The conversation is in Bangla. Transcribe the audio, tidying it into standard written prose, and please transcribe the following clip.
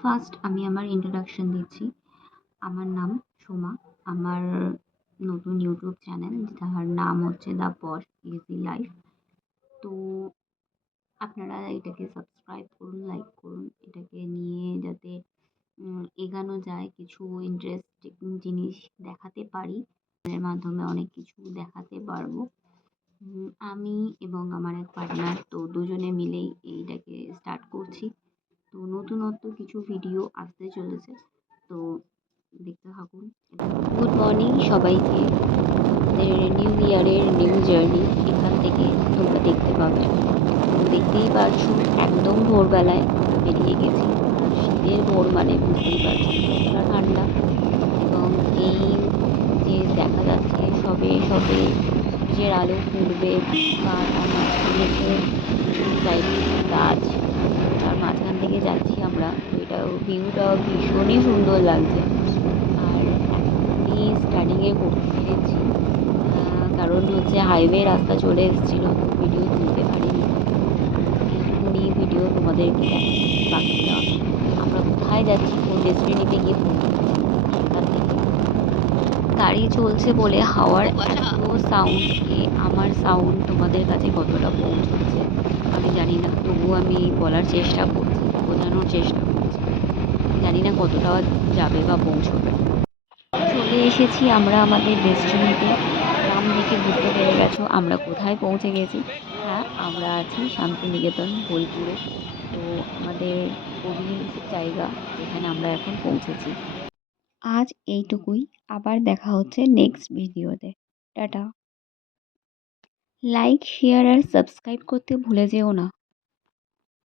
ফার্স্ট আমি আমার ইন্ট্রোডাকশন দিচ্ছি। আমার নাম সোমা। আমার নতুন ইউটিউব চ্যানেল যার নাম হচ্ছে দ্য পশ ইজি লাইফ। তো আপনারা এটাকে সাবস্ক্রাইব করুন, লাইক করুন। এটাকে নিয়ে যাতে এগানো যায়, কিছু ইন্টারেস্টিং জিনিস দেখাতে পারি। এর মাধ্যমে অনেক কিছু দেখাতে পারবো। আমি এবং আমার এক পার্টনার তো দুজনে মিলেই এইটাকে স্টার্ট করছি। তো নতুনত্ব কিছু ভিডিও আসতে চলেছে, তো দেখতে থাকুন। গুড মর্নিং সবাইকে। আমাদের নিউ ইয়ারের নিউ জার্নি এখান থেকে তোমরা দেখতে পাবে। তো দেখতেই পাচ্ছো একদম ভোরবেলায় বেরিয়ে গেছি। শীতের ভোর মানে বুঝতেই পারছি কতটা ঠান্ডা। এবং এই যে দেখা যাচ্ছে সবে সবে সূর্যের আলো ফুটবে বা তার মাঝখানে যে চারিদিকে গাছ, তার মাঝখান থেকে যাচ্ছি আমরা। তো এটা ভিউটাও ভীষণই সুন্দর লাগছে। আর এখনই স্টার্টিংয়ে করতে পেরেছি, কারণ হচ্ছে হাইওয়ে রাস্তা চলে এসেছিলো, তো ভিডিও তুলতে পারিনি। এইটুকুনি ভিডিও তোমাদেরকে দেখাচ্ছি, বাকিটা আমরা কোথায় যাচ্ছি, কোন ডেস্টিনিতে গিয়ে পৌঁছবো সেখান থেকে। গাড়ি চলছে বলে হাওয়ার এত সাউন্ডে আমার সাউন্ড তোমাদের কাছে কতটা পৌঁছচ্ছে আমি জানি না, তবুও আমি বলার চেষ্টা করছি, বোঝানোর চেষ্টা করছি। জানি না কতটা যাবে বা পৌঁছবে। চলে এসেছি আমরা আমাদের ডেস্টিনিতে। নাম দেখে বুঝতে পেরে গেছো আমরা কোথায় পৌঁছে গেছি। হ্যাঁ, আমরা আছি শান্তিনিকেতন বোলপুরে। তো আমাদের কবির জায়গা যেখানে আমরা এখন পৌঁছেছি। আজ এইটুকুই, আবার দেখা হচ্ছে নেক্সট ভিডিওতে। টাটা। লাইক, শেয়ার আর সাবস্ক্রাইব করতে ভুলে যেও না।